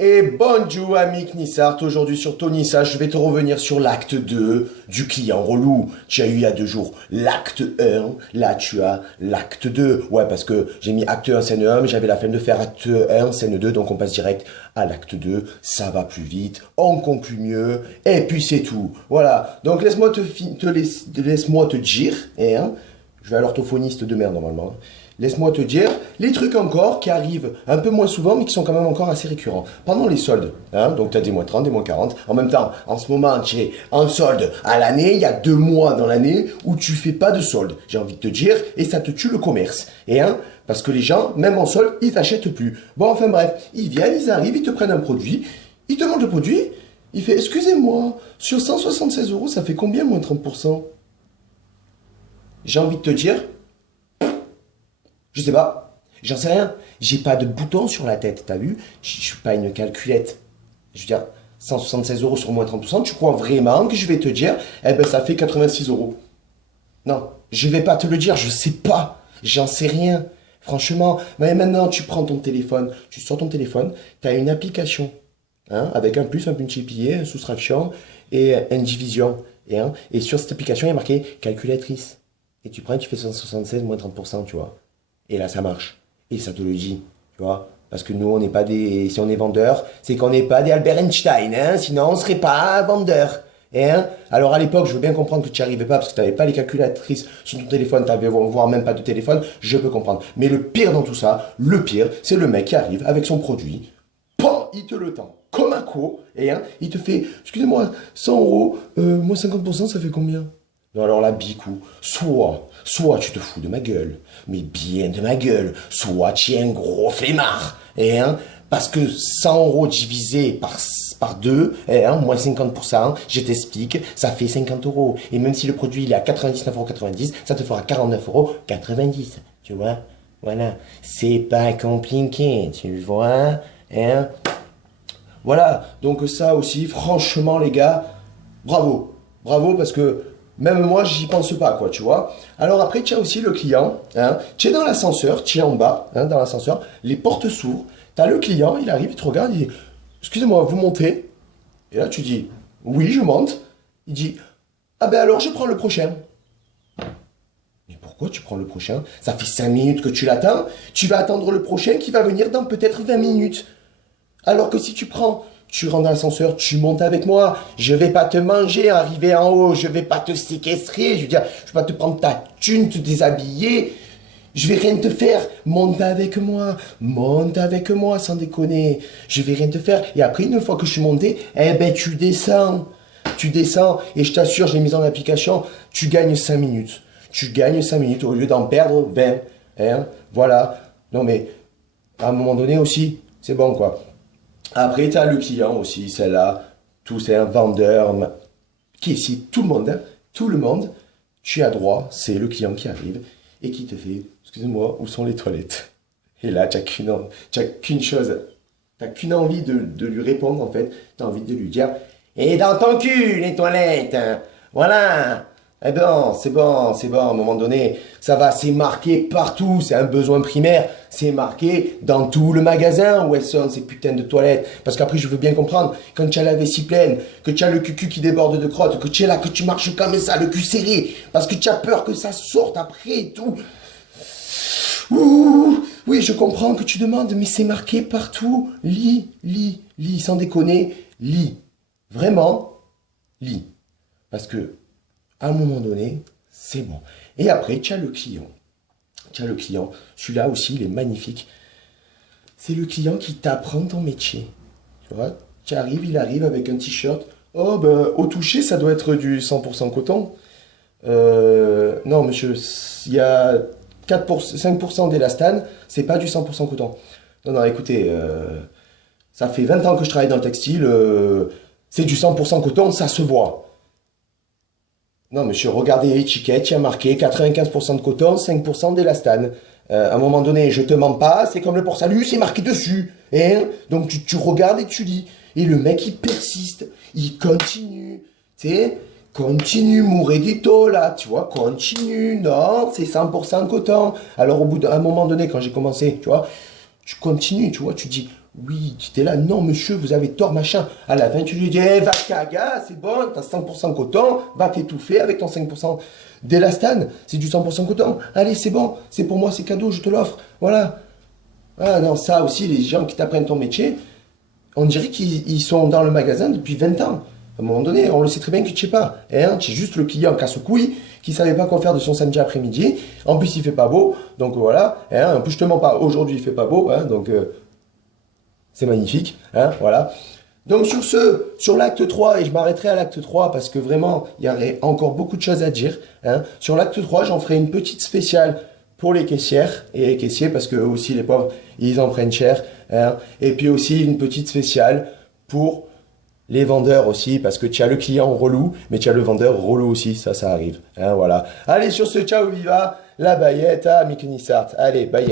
Et bonjour ami Knissart, aujourd'hui sur Tonissa, je vais te revenir sur l'acte 2 du client relou. Tu as eu il y a 2 jours l'acte 1, là tu as l'acte 2. Ouais, parce que j'ai mis acte 1 scène 1, mais j'avais la flemme de faire acte 1 scène 2, donc on passe direct à l'acte 2. Ça va plus vite, on conclut mieux, et puis c'est tout. Voilà, donc laisse-moi te dire, hein, je vais à l'orthophoniste de merde normalement. Laisse-moi te dire les trucs encore qui arrivent un peu moins souvent, mais qui sont quand même encore assez récurrents. Pendant les soldes, hein, donc tu as des moins 30, des moins 40. En même temps, en ce moment, tu es en solde à l'année. Il y a 2 mois dans l'année où tu fais pas de solde, j'ai envie de te dire, et ça te tue le commerce. Et hein, parce que les gens, même en solde, ils t'achètent plus. Bon, enfin bref, ils viennent, ils arrivent, ils te prennent un produit, ils te demandent le produit, il fait, excusez-moi, sur 176 euros, ça fait combien moins 30%? J'ai envie de te dire, je sais pas, j'en sais rien. J'ai pas de bouton sur la tête, t'as vu? Je suis pas une calculette. Je veux dire, 176 euros sur moins 30%, tu crois vraiment que je vais te dire, eh ben ça fait 86 euros? Non, je vais pas te le dire, je sais pas. J'en sais rien. Franchement, mais maintenant tu prends ton téléphone, tu sors ton téléphone, tu as une application, hein, avec un plus, un multiplié, une soustraction et une division. Et sur cette application, il y a marqué calculatrice. Et tu prends et tu fais 176 moins 30%, tu vois. Et là, ça marche. Et ça te le dit, tu vois. Parce que nous, on n'est pas des... Si on est vendeur, c'est qu'on n'est pas des Albert Einstein, hein. Sinon, on serait pas vendeur. Hein. Alors, à l'époque, je veux bien comprendre que tu n'y arrivais pas parce que tu n'avais pas les calculatrices sur ton téléphone, tu n'avais voire même pas de téléphone. Je peux comprendre. Mais le pire dans tout ça, le pire, c'est le mec qui arrive avec son produit. Pan, il te le tend comme un co. Et hein, il te fait, excusez-moi, 100 euros, moins 50%, ça fait combien? Non, alors là, bicou, soit tu te fous de ma gueule, mais bien de ma gueule, soit tu es un gros flemmard, hein, parce que 100 euros divisé par 2, hein, moins 50%, je t'explique, ça fait 50 euros. Et même si le produit il est à 99,90 €, ça te fera 49,90 €, tu vois. Voilà, c'est pas compliqué, tu vois, hein. Voilà, donc ça aussi, franchement les gars, bravo, bravo parce que même moi, j'y pense pas, quoi, tu vois. Alors après, tu as aussi le client, hein. Tu es dans l'ascenseur, tu es en bas, hein, dans l'ascenseur, les portes s'ouvrent, tu as le client, il arrive, il te regarde, il dit, excusez-moi, vous montez? Et là, tu dis, oui, je monte. Il dit, ah ben alors, je prends le prochain. Mais pourquoi tu prends le prochain? Ça fait 5 minutes que tu l'attends, tu vas attendre le prochain qui va venir dans peut-être 20 minutes. Alors que si tu rentres dans l'ascenseur, tu montes avec moi, je vais pas te manger, arriver en haut, je vais pas te séquestrer, je veux dire, je vais pas te prendre ta thune, te déshabiller, je vais rien te faire, monte avec moi, sans déconner, je vais rien te faire, et après, une fois que je suis monté, eh ben, tu descends, et je t'assure, je l'ai mis en application, tu gagnes 5 minutes au lieu d'en perdre 20, hein, voilà, non mais, à un moment donné aussi, c'est bon quoi. Après, tu as le client aussi, celle-là, tout c'est un vendeur, qui est ici, tout le monde, hein, tout le monde, tu as droit, c'est le client qui arrive et qui te fait, excusez-moi, où sont les toilettes? Et là, tu n'as qu'une chose, tu n'as qu'une envie de lui répondre en fait, tu as envie de lui dire, et dans ton cul, les toilettes, hein. Voilà. Eh ben, c'est bon, à un moment donné, ça va, c'est marqué partout, c'est un besoin primaire, c'est marqué dans tout le magasin où elles sont, ces putains de toilettes. Parce qu'après, je veux bien comprendre, quand tu as la vessie pleine, que tu as le cucu qui déborde de crotte, que tu es là, que tu marches comme ça, le cul serré, parce que tu as peur que ça sorte après et tout. Ouh, oui, je comprends que tu demandes, mais c'est marqué partout. Lis, sans déconner, lis. Vraiment, lis. Parce que, à un moment donné, c'est bon. Et après, tu as le client. Celui-là aussi, il est magnifique. C'est le client qui t'apprend ton métier. Tu vois, il arrive avec un t-shirt. Oh, ben, au toucher, ça doit être du 100% coton. Non, monsieur, il y a 5% d'élastane, c'est pas du 100% coton. Non, écoutez, ça fait 20 ans que je travaille dans le textile, c'est du 100% coton, ça se voit. Non, monsieur, regardez l'étiquette, il y a marqué 95% de coton, 5% d'élastane. À un moment donné, je te mens pas, c'est comme le port-salut, c'est marqué dessus. Hein. Donc tu regardes et tu lis. Et le mec, il persiste, il continue. Tu sais, continue, mouredito, là, tu vois, continue. Non, c'est 100% coton. Alors au bout d'un moment donné, quand j'ai commencé, tu vois, tu continues, tu vois, tu dis, Oui, tu étais là, non monsieur, vous avez tort, machin. À la fin, tu lui dis, eh, va caga, c'est bon, t'as 100% coton, va t'étouffer avec ton 5% d'élastane, c'est du 100% coton. Allez, c'est bon, c'est pour moi, c'est cadeau, je te l'offre. Voilà. Ah non, ça aussi, les gens qui t'apprennent ton métier, on dirait qu'ils sont dans le magasin depuis 20 ans. À un moment donné, on le sait très bien que tu sais pas. Hein, tu es juste le client casse-couille qui savait pas quoi faire de son samedi après-midi. En plus, il fait pas beau, donc voilà. Hein, en plus, je te mens pas, aujourd'hui, il fait pas beau, hein, donc c'est magnifique. Hein, voilà. Donc sur l'acte 3, et je m'arrêterai à l'acte 3 parce que vraiment, il y aurait encore beaucoup de choses à dire. Hein. Sur l'acte 3, j'en ferai une petite spéciale pour les caissières et les caissiers parce que eux aussi, les pauvres, ils en prennent cher. Hein. Et puis aussi une petite spéciale pour les vendeurs aussi, parce que tu as le client relou, mais tu as le vendeur relou aussi, ça arrive. Hein, voilà. Allez, sur ce, ciao, viva, la baillette à Mickey Nissart. Allez, baillette.